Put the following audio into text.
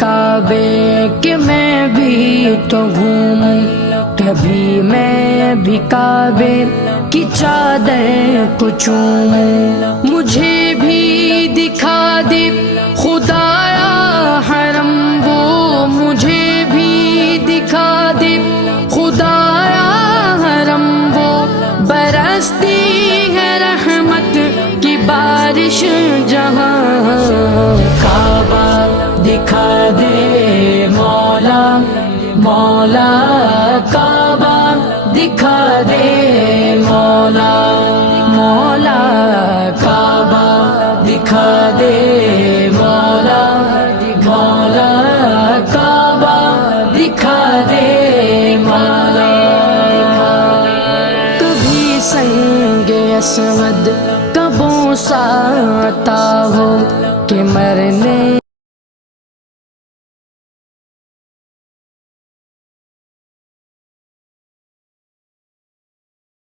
کعبے کہ میں بھی تو گھوموں، کبھی میں بھی کعبے کی چادر کو چوموں، مجھے بھی دکھا دے خدایا حرم وہ، مجھے بھی دکھا دے خدایا حرم وہ، برستی ہے رحمت کی بارش جہاں، کعبہ دکھا دے مولا مولا، کعبہ دکھا دے مولا مولا، کعبہ دکھا دے مولا مولا، کعبہ دکھا دے مولا۔ کبھی سنگ اسود کا بوسہ آتا ہو،